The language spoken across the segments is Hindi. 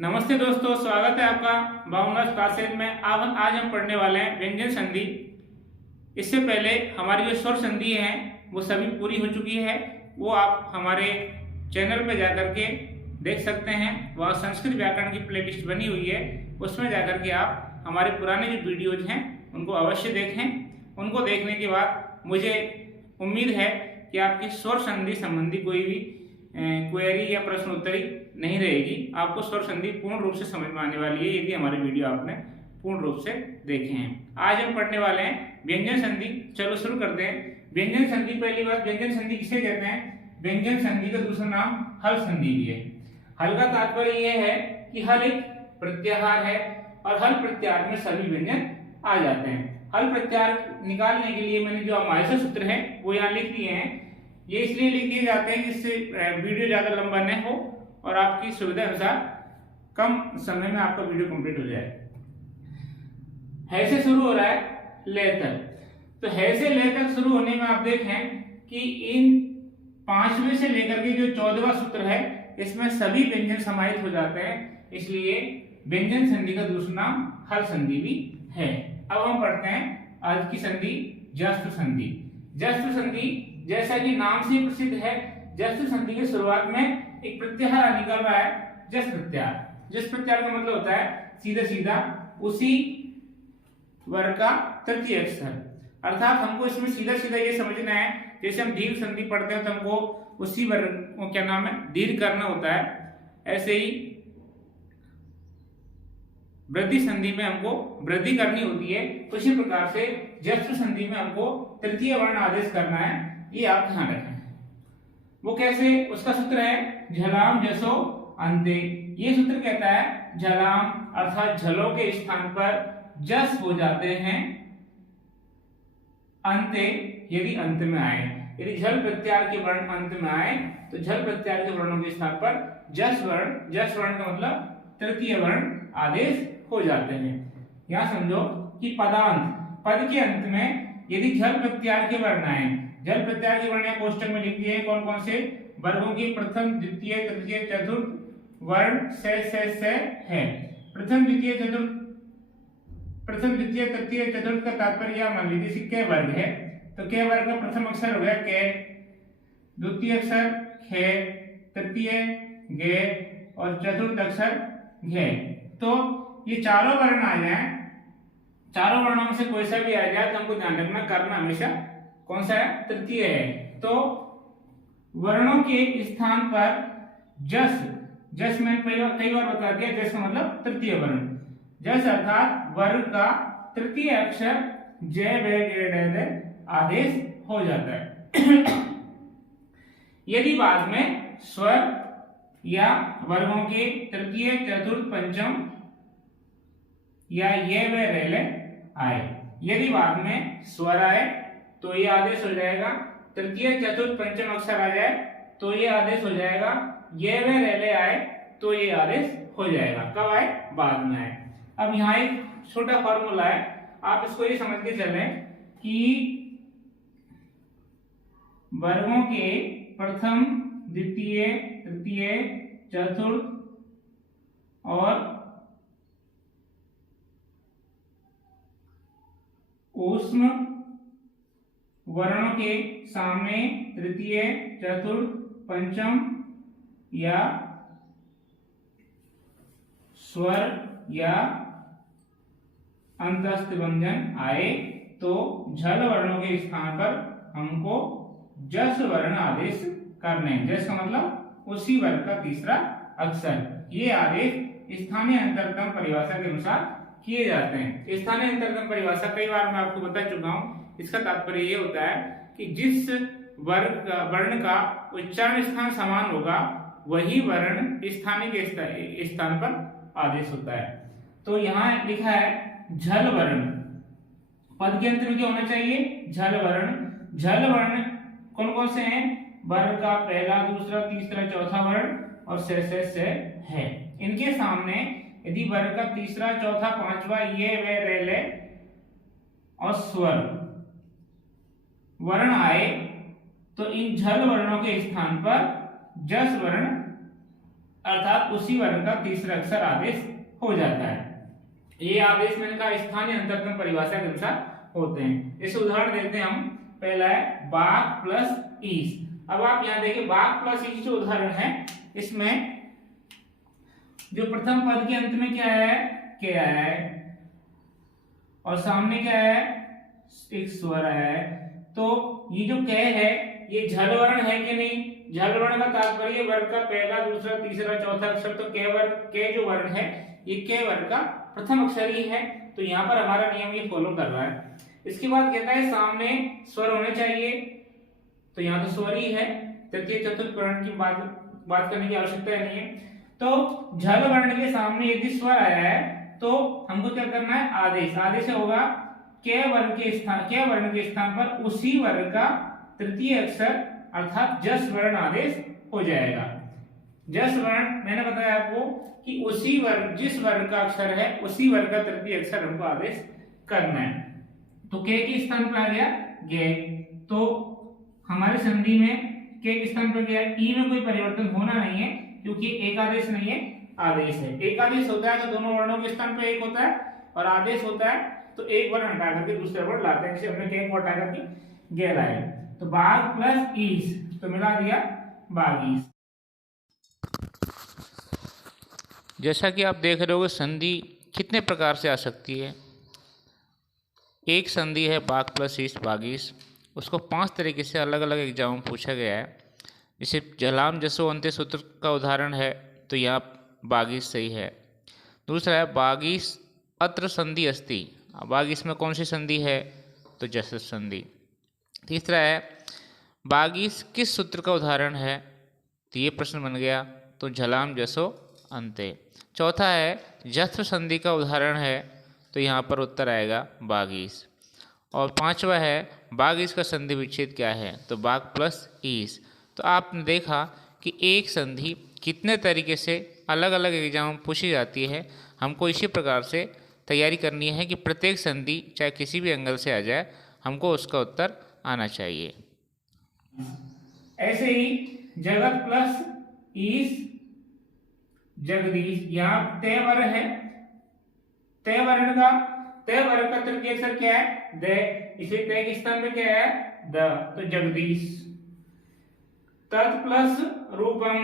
नमस्ते दोस्तों, स्वागत है आपका बाउंडर्स क्लासेज में। आज हम पढ़ने वाले हैं व्यंजन संधि। इससे पहले हमारी जो स्वर संधि है वो सभी पूरी हो चुकी है। वो आप हमारे चैनल पे जाकर के देख सकते हैं। वहाँ संस्कृत व्याकरण की प्लेलिस्ट बनी हुई है, उसमें जाकर के आप हमारे पुराने जो वीडियोज हैं उनको अवश्य देखें। उनको देखने के बाद मुझे उम्मीद है कि आपकी स्वर संधि संबंधी कोई भी क्वेरी या प्रश्न उत्तरी नहीं रहेगी। आपको स्वर संधि पूर्ण रूप से समझ में आने वाली है यदि हमारे वीडियो आपने पूर्ण रूप से देखे हैं। आज हम पढ़ने वाले हैं व्यंजन संधि। चलो शुरू करते हैं। व्यंजन संधि, पहली बात, व्यंजन संधि किसे कहते हैं? व्यंजन संधि का दूसरा नाम हल संधि भी है। हल का तात्पर्य यह है कि हल एक प्रत्याहार है और हल प्रत्याहार में सभी व्यंजन आ जाते हैं। हल प्रत्याहार निकालने के लिए मैंने जो हमारे सूत्र है वो यहाँ लिख दिए हैं। ये इसलिए लिख दिए जाते हैं कि इससे वीडियो ज्यादा लंबा न हो और आपकी सुविधा अनुसार कम समय में आपका वीडियो कंप्लीट हो जाए। है से शुरू हो रहा है ले तक। तो है से ले तक शुरू होने में आप देखें कि इन 5वें से लेकर के जो 14वां सूत्र है इसमें सभी व्यंजन समाहित हो जाते हैं, इसलिए व्यंजन संधि का दूसरा नाम हल संधि भी है। अब हम पढ़ते हैं आज की संधि जस्त्र संधि। जस्त्र संधि जैसा कि नाम से प्रसिद्ध है, जस्त्र संधि की शुरुआत में एक प्रत्याहार निकल रहा है, जस प्रत्याहार। जस प्रत्याहार का मतलब होता है सीधा सीधा उसी वर्ग का तृतीय अक्षर। अर्थात हमको इसमें सीधा सीधा ये समझना है, जैसे हम दीर्घ संधि पढ़ते हैं तो हमको उसी वर्ग को क्या नाम है दीर्घ करना होता है, ऐसे ही वृद्धि संधि में हमको वृद्धि करनी होती है। उसी प्रकार से जस्त्र संधि में हमको तृतीय वर्ण आदेश करना है, ये आप ध्यान रखें। वो कैसे? उसका सूत्र है झलाम जसो अंते। ये सूत्र कहता है झलाम अर्थात झलों के स्थान पर जस हो जाते हैं अंते यदि अंत में आए। यदि झल प्रत्याहार के वर्ण अंत में आए तो झल प्रत्याहार के वर्णों के स्थान पर जस वर्ण का मतलब तृतीय वर्ण आदेश हो जाते हैं। यहाँ समझो कि पदांत, पद के अंत में यदि झल प्रत्याहार के वर्ण आए, झल प्रत्याहार के वर्ण या कोष्टक में लिख दिए कौन कौन से वर्गों के प्रथम द्वितीय तृतीय चतुर्थ वर्ण से है। प्रथम द्वितीय तृतीय चतुर्थ का तात्पर्य मान लीजिए के वर्ग है, तो के वर्ग का प्रथम अक्षर हो गया के, द्वितीय अक्षर खे, तृतीय गे और चतुर्थ अक्षर घे। तो ये चारों वर्ण आ जाए, चारों वर्णों में से कोई सा भी आ जाए तो हमको ध्यान रखना कर्म हमेशा कौन सा है? तृतीय है। तो वर्णों के स्थान पर जस में कई बार बता दिया, जस का मतलब तृतीय वर्ण। जस अर्थात वर्ग का तृतीय अक्षर जय वे गे आदेश हो जाता है। यदि बाद में स्वर या वर्गों के तृतीय चतुर्थ पंचम या ये वे रेले आए, यदि बाद में स्वर आए तो ये आदेश हो जाएगा, तृतीय चतुर्थ पंचम अक्षर आ जाए तो ये आदेश हो जाएगा, ये वे रेले आए तो ये आदेश हो जाएगा। कब आए? बाद में आए। अब यहाँ एक छोटा फॉर्मूला है, आप इसको ये समझ के चलें कि वर्गों के प्रथम द्वितीय तृतीय चतुर्थ और ऊष्म वर्णों के सामने तृतीय चतुर्थ पंचम या स्वर या अंतस्थ व्यंजन आए तो झल वर्णों के स्थान पर हमको जस वर्ण आदेश करने। जस का मतलब उसी वर्ग का तीसरा अक्षर। ये आदेश स्थानीय अंतरतम परिभाषा के अनुसार किए जाते हैं। स्थानीय अंतरतम परिभाषा कई बार मैं आपको बता चुका हूं। इसका तात्पर्य ये होता है कि जिस वर्ण का उच्चारण स्थान समान होगा वही वर्ण स्थानीय के स्थान पर आदेश होता है। तो यहाँ लिखा है झल वर्ण, पद के अंत में क्या होना चाहिए? झल वर्ण। झल वर्ण कौन कौन से हैं? वर्ग का पहला, दूसरा, तीसरा, चौथा वर्ण और से है। इनके सामने यदि वर्ग का तीसरा, चौथा, पांचवा ये वे रेले और स्वर वर्ण आए तो इन झल वर्णों के स्थान पर जस वर्ण अर्थात उसी वर्ण का तीसरा अक्षर आदेश हो जाता है। ये आदेश मैंने कहा स्थानीय अंतरतम परिभाषा के अनुसार होते हैं। इस उदाहरण देते हैं हम। पहला है बाघ प्लस ईस। अब आप यहाँ देखिए बाघ प्लस ईस जो उदाहरण है, इसमें जो प्रथम पद के अंत में क्या है, के है, और सामने क्या है, एक स्वर है। तो ये जो के है ये झल वर्ण है कि नहीं? झल वर्ण का तात्पर्य वर्ग का पहला, दूसरा, तीसरा, चौथा अक्षर। तो के जो वर्ण है ये के वर्ग का प्रथम अक्षर ही है। तो यहाँ पर हमारा नियम ये फॉलो कर रहा है। इसके बाद कहता है सामने स्वर होने चाहिए। तो यहाँ तो स्वर ही है, तृतीय चतुर्थ वर्ण की बात करने की आवश्यकता नहीं है। तो झल वर्ण के सामने यदि स्वर आया है तो हमको क्या करना है, आदेश। आदेश होगा के वर्ण के स्थान पर उसी वर्ग का तृतीय अक्षर अर्थात जस वर्ण आदेश हो जाएगा। जस वर्ण मैंने बताया आपको कि उसी वर्ग, जिस वर्ग का अक्षर है उसी वर्ग का तृतीय अक्षर हमको आदेश करना है। तो के के स्थान पर आ गया गे। तो हमारे संधि में के के स्थान पर गया, ई में कोई परिवर्तन होना नहीं है क्योंकि एक आदेश नहीं है, आदेश है। एक आदेश होता है तो दोनों वर्णों के स्थान पर एक होता है, और आदेश होता है तो एक वर्ण हटा करके दूसरा वर्ण लाते हैं। जैसे हमने के को हटा करके गे लाए। तो बाघ प्लस ईस, तो मिला दिया बागीस। जैसा कि आप देख रहे हो संधि कितने प्रकार से आ सकती है। एक संधि है बाघ प्लस ईस बागीस, उसको 5 तरीके से अलग अलग एग्जाम में पूछा गया है। जैसे जलाम जसो अंत्य सूत्र का उदाहरण है तो यहाँ बागीस सही है। दूसरा है बागीस अत्र संधि अस्ति, बागीस में कौन सी संधि है, तो जस संधि। तीसरा है बागीस किस सूत्र का उदाहरण है, तो ये प्रश्न बन गया, तो झलाम जसो अंत्य। चौथा है जस्त्र संधि का उदाहरण है, तो यहाँ पर उत्तर आएगा बागीस। और पांचवा है बागीस का संधि विच्छेद क्या है, तो बाघ प्लस ईस। तो आपने देखा कि एक संधि कितने तरीके से अलग अलग एग्जाम में पूछी जाती है। हमको इसी प्रकार से तैयारी करनी है कि प्रत्येक संधि चाहे किसी भी एंगल से आ जाए, हमको उसका उत्तर आना चाहिए। ऐसे ही जगत प्लस ईस जगदीश, यहाँ तय वर्ण है, तय वर्ण का तृतीय अक्षर क्या है, द। इसे तय के स्थान पे क्या है, द, तो जगदीश। तत् प्लस रूपम,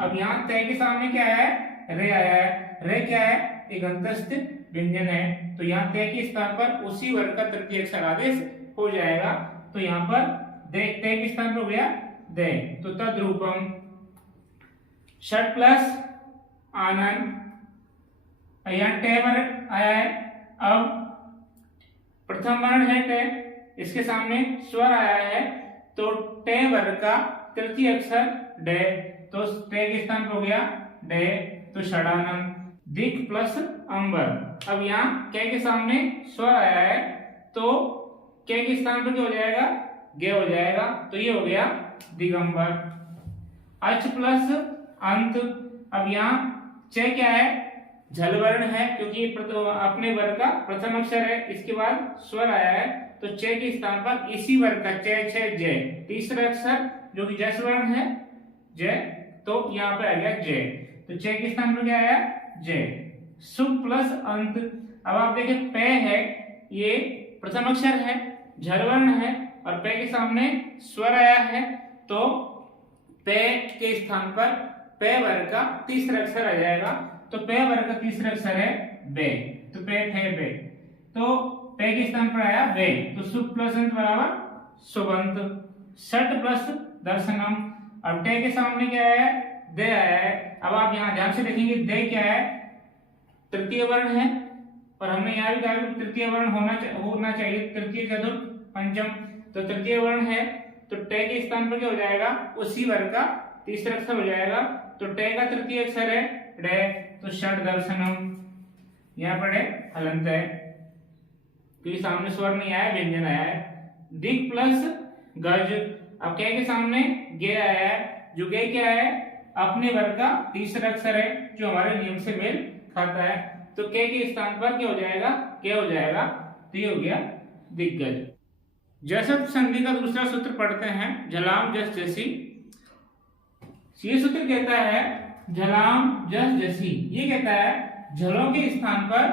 अब यहाँ तय के सामने क्या है, रे आया है। रे क्या है, एक अंतस्थ व्यंजन है। तो यहाँ तय के स्थान पर उसी वर्ग का तृतीय अक्षर आदेश हो जाएगा। तो यहाँ पर तय के स्थान पर हो गया दे, तो तद रूपम। षट प्लस आनंद, यहाँ टे वर्ण आया है। अब प्रथम वर्ण है टे, इसके सामने स्वर आया है, तो टे वर्ग का तृतीय अक्षर डे, तो टे के स्थान पर हो गया डे, तो षडानंद। दिक प्लस अंबर, अब यहाँ के सामने स्वर आया है तो के स्थान पर क्या हो जाएगा, गे हो जाएगा, तो ये हो गया दिगंबर। अच प्लस अंत, अब यहाँ च क्या है, झल वर्ण है क्योंकि अपने वर्ग का प्रथम अक्षर है। इसके बाद स्वर आया है तो च के स्थान पर इसी वर्ग का च छ जय, तीसरा अक्षर जो कि जस वर्ण है जय, तो यहाँ पे आ गया जय, तो च के स्थान पर क्या आया, जय। सुख प्लस अंत, अब आप देखें पे है, ये प्रथम अक्षर है, झल वर्ण है, और पे के सामने स्वर आया है, तो पे के स्थान पर पे वर्ग का तीसरा अक्षर आ जाएगा। तो पे वर्ग का तीसरा अक्षर है बे, तो पे है बे, तो पे के स्थान पर आया बे, तो सुख प्लस अंत बराबर सुबंत। षट प्लस दर्शनम, अब टे के सामने क्या है, दे आया है। अब आप यहाँ ध्यान से देखेंगे दे क्या है, तृतीय वर्ण है, और हमने यहाँ भी कहा कि तृतीय वर्ण होना चाहिए, तृतीय चतुर्थ पंचम, तो तृतीय वर्ण है, तो टे के स्थान पर क्या हो जाएगा, उसी वर्ग का तीसरा अक्षर हो जाएगा। तो टे का तृतीय अक्षर है डे, तो षड दर्शनम, यहाँ पर हलंत है क्योंकि सामने स्वर नहीं आया, व्यंजन आया है। दिक प्लस गज, अब के सामने गे आया है, जो गे क्या है, अपने वर्ग का तीसरा अक्षर है जो हमारे नियम से मेल खाता है, तो के स्थान पर क्या हो जाएगा, के हो जाएगा, तो ये हो गया दिग्गज। जसत संधि का दूसरा सूत्र पढ़ते हैं, जलाम जस जसी। ये सूत्र कहता है झलाम जस जसी, ये कहता है झलों के स्थान पर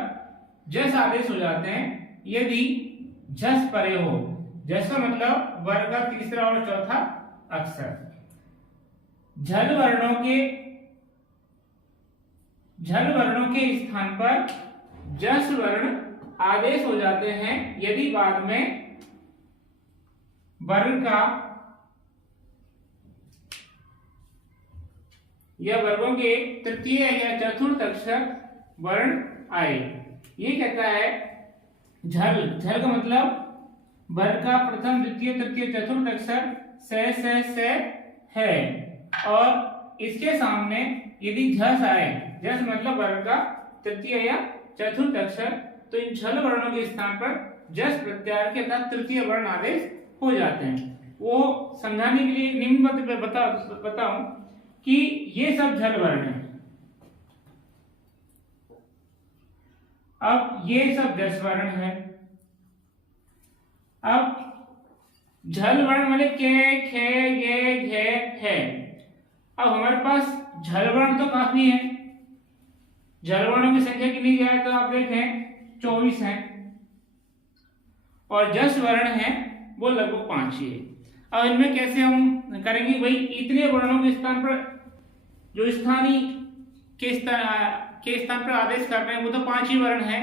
जस आदेश हो जाते हैं यदि झस परे हो। जस का मतलब वर्ग का तीसरा और चौथा अक्षर। झल वर्णों के स्थान पर जस वर्ण आदेश हो जाते हैं यदि बाद में वर्ग का या वर्गों के तृतीय या चतुर्थ अक्षर वर्ण आए। ये कहता है झल का मतलब वर्ग का प्रथम द्वितीय तृतीय चतुर्थ अक्षर से है और इसके सामने यदि झस आए, झस मतलब वर्ग का तृतीय या चतुर्थ अक्षर, तो इन झल वर्णों के स्थान पर जस प्रत्याहार के अर्थात तृतीय वर्ण आदेश हो जाते हैं। वो समझाने के लिए निम्नबद्ध पे बताऊं कि ये सब झल वर्ण है। अब ये सब जस वर्ण है। अब झल वर्ण वाले के, खे, गे, घे है। अब हमारे पास झल वर्ण तो काफी है। झल वर्णों की संख्या कितनी जाए तो आप देखें 24 है और जस वर्ण है वो लगभग 5 ही है। अब इनमें कैसे हम करेंगे भाई, इतने वर्णों के स्थान पर जो स्थानीय के स्थान पर आदेश कर रहे हैं वो तो 5 ही वर्ण है।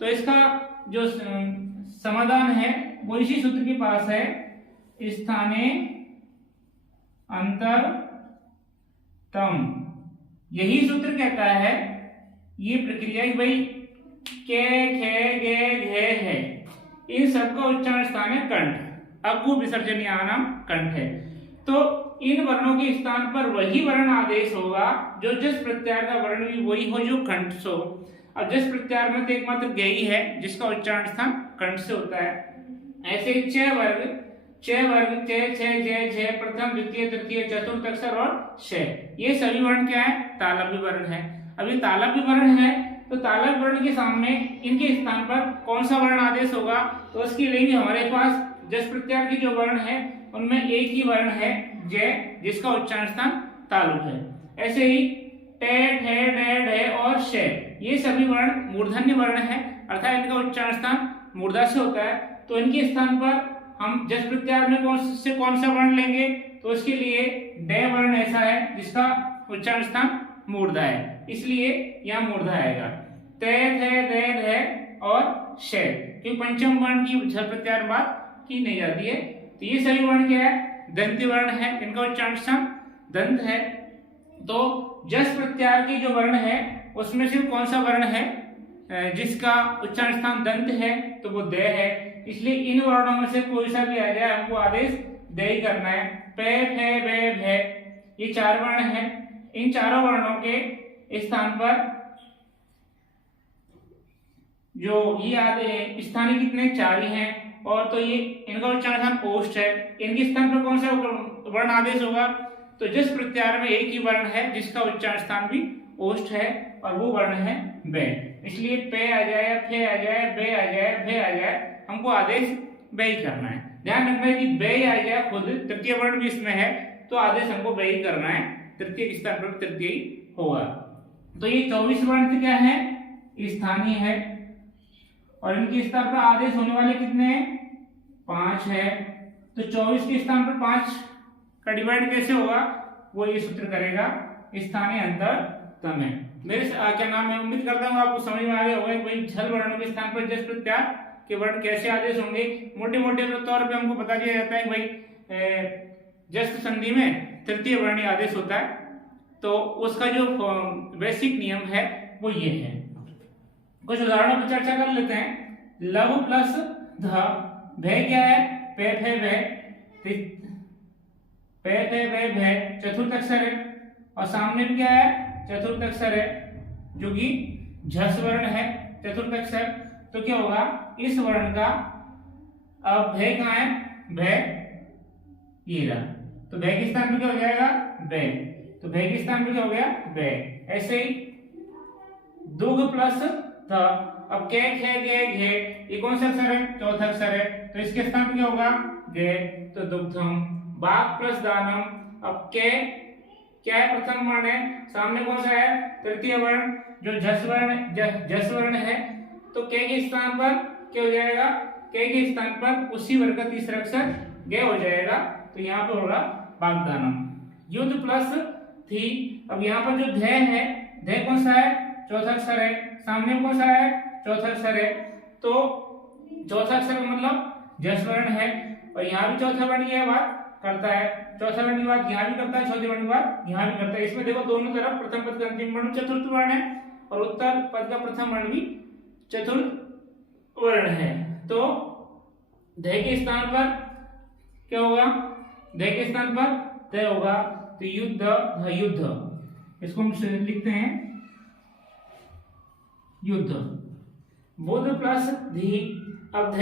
तो इसका जो समाधान है वो इसी सूत्र के पास है, स्थाने अंतरतम। यही सूत्र कहता है ये प्रक्रिया भाई के, खे, गे, घे है, इन सबका उच्चारण स्थान है कंठ। अगु विसर्जन नाम कंठ है। तो इन वर्णों के स्थान पर वही वर्ण आदेश होगा जो जस प्रत्याहार का वर्ण भी वही हो जो कंठ से हो। अब जस प्रत्याहार में तो एकमात्र गे ही है जिसका उच्चारण स्थान कंठ से होता है। ऐसे च वर्ग चे, छे, जे, प्रथम द्वितीय तृतीय चतुर्थ अक्षर और श, ये सभी वर्ण क्या है? तालव्य वर्ण है। अब ये तालव्य वर्ण है तो तालव्य वर्ण के सामने इनके स्थान पर कौन सा वर्ण आदेश होगा? तो उसके लिए भी हमारे पास जस प्रत्याहार की जो वर्ण है उनमें एक ही वर्ण है जय, जिसका उच्चारण स्थान तालु है। ऐसे ही टे, ठे, डे, ढे और श, ये सभी वर्ण मूर्धन्य वर्ण है अर्थात इनका उच्चारण स्थान मूर्धा से होता है। तो इनके स्थान पर हम जस प्रत्याहार में कौन सा वर्ण लेंगे? तो उसके लिए डे वर्ण ऐसा है जिसका उच्चारण स्थान मूर्धा है, इसलिए यहाँ मूर्धा आएगा। ते, थे, दे, धे और श, क्योंकि पंचम वर्ण की जस प्रत्याहार बात की नहीं जाती है। तो ये सभी वर्ण क्या है? दंती वर्ण है, इनका उच्चारण स्थान दंत है। तो जस प्रत्याहार की जो वर्ण है उसमें से कौन सा वर्ण है जिसका उच्चारण स्थान दंत है? तो वो दे है। इसलिए इन वर्णों में से कोई सा भी आ जाए हमको आदेश दे ही करना है। पे, फे, बे, भे, ये 4 वर्ण है। इन चारों वर्णों के स्थान पर जो ये आदि स्थानीय कितने? 4 ही हैं। और तो ये इनका उच्चारण स्थान ओष्ठ है। इनके स्थान पर कौन सा वर्ण आदेश होगा? तो जस प्रत्याहार में एक ही वर्ण है जिसका उच्चारण स्थान भी ओष्ठ है और वो वर्ण है बे। इसलिए पे आ जाए, फे आ जाए, बे आ जाए, भे आ जाए, हमको आदेश बे ही करना है। ध्यान रखना है कि बे आ जाए, खुद तृतीय वर्ण भी इसमें है तो आदेश हमको बे ही करना है। तृतीय स्थान पर तृतीय ही होगा। तो ये 24 वर्ण क्या है? स्थानीय है और इनके स्थान पर आदेश होने वाले कितने हैं? 5 है। तो 24 के स्थान पर 5 का डिवाइड कैसे होगा? वो ये सूत्र करेगा, स्थानीय अंतरतम है। मेरे क्या नाम है, उम्मीद करता हूँ आपको समझ में आ गया होगा कि भाई झल वर्णों के स्थान पर जस प्रत्याहार के वर्ण कैसे आदेश होंगे। मोटे मोटे तौर पे हमको बता दिया जाता है कि भाई जस संधि में तृतीय वर्णीय आदेश होता है। तो उसका जो बेसिक नियम है वो ये है। कुछ उदाहरणों पर चर्चा कर लेते हैं। लघु प्लस ध, भे क्या है? पे, फे, भे, पे, फे, भे, भे चतुर्थ अक्षर है और सामने भी क्या है? चतुर्थ अक्षर है जो कि झस वर्ण है, चतुर्थ अक्षर। तो क्या होगा? इस वर्ण का अब भे कहाँ है? भे ये रहा। तो भे के स्थान पर क्या हो जाएगा? बे। तो भे के स्थान पर क्या हो गया? बे। ऐसे ही दुग प्लस ध, अब के, खे, गे, घे, ये कौन सा अक्षर है? चौथा अक्षर है। तो इसके स्थान पर क्या होगा? गे। तो दुग्धम। बाग प्लस दानम, अब के, क्या है, प्रथम वर्ण है। सामने कौन सा है, तृतीय वर्ण जो जस वर्ण है। तो के के स्थान पर क्या हो जाएगा, के के स्थान पर उसी वर्ग का तीसरा अक्षर गे हो जाएगा। तो यहाँ पर होगा वाग्दानम। युद्ध प्लस थी। अब यहाँ पर जो ध है, ध कौन सा है, चौथा अक्षर है। सामने कौन सा है, चौथा अक्षर है। तो चौथा अक्षर का मतलब जस वर्ण है, और यहाँ भी चौथा वर्ण की बात करता है। चौथा वर्ण की बात यहाँ भी करता है, चौथे वर्ण की बात यहाँ भी करता है। इसमें देखो दोनों तरफ प्रथम पद का अंतिम वर्ण चतुर्थ वर्ण है, और उत्तर पद का प्रथम वर्ण भी चतुर्थ वर्ण है। तो ध के स्थान पर क्या होगा, ध के स्थान पर ध होगा। तो युद्ध, युद्ध, इसको हम लिखते हैं युद्ध। बुध प्लस धी। अब ध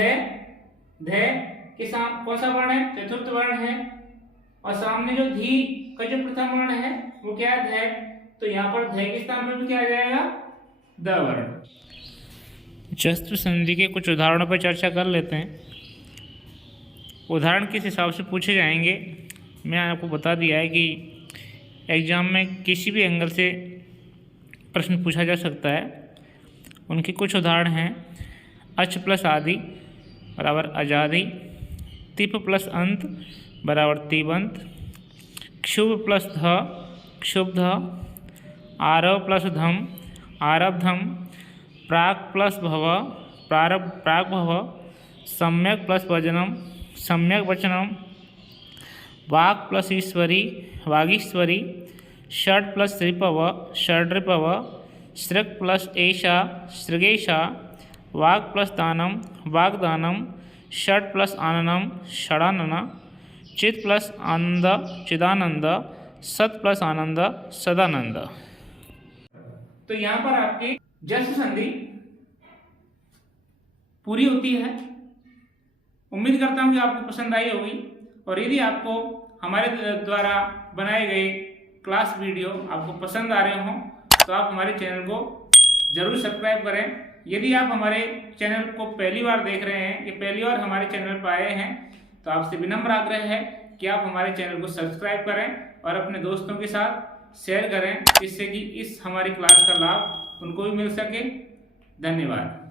के सामने कौन सा वर्ण है, चतुर्थ वर्ण है, और सामने जो धी का जो प्रथम वर्ण है वो क्या है, ध। तो यहाँ पर ध के स्थान पर भी क्या आ जाएगा, द वर्ण। जस्त्र संधि के कुछ उदाहरणों पर चर्चा कर लेते हैं। उदाहरण किस हिसाब से पूछे जाएंगे, मैं आपको बता दिया है कि एग्जाम में किसी भी एंगल से प्रश्न पूछा जा सकता है। उनके कुछ उदाहरण हैं। अच प्लस आदि बराबर आजादी, तिप प्लस अंत बराबर तिबंत, क्षुभ प्लस ध क्षुब्ध, आरव प्लस धम आरब्धम, प्राक प्लस भव प्राक भव, सम्यक प्लस वचनम सम्यक वचनम, वाक् प्लस ईश्वरी वागीश्वरी, षड प्लस ऋपव षड्रिपव, सृक् प्लस एषा सृगेशा, वाक् प्लस दानम वाग्दानम, षड प्लस आननम षडानन, चित प्लस आनंद चिदानंद, सत प्लस आनंद सदानंद। तो यहाँ पर आपकी जस्त्र संधि पूरी होती है। उम्मीद करता हूँ कि आपको पसंद आई होगी, और यदि आपको हमारे द्वारा बनाए गए क्लास वीडियो आपको पसंद आ रहे हों तो आप हमारे चैनल को जरूर सब्सक्राइब करें। यदि आप हमारे चैनल को पहली बार देख रहे हैं या पहली बार हमारे चैनल पर आए हैं तो आपसे विनम्र आग्रह है कि आप हमारे चैनल को सब्सक्राइब करें और अपने दोस्तों के साथ शेयर करें, जिससे कि इस हमारी क्लास का लाभ उनको भी मिल सके। धन्यवाद।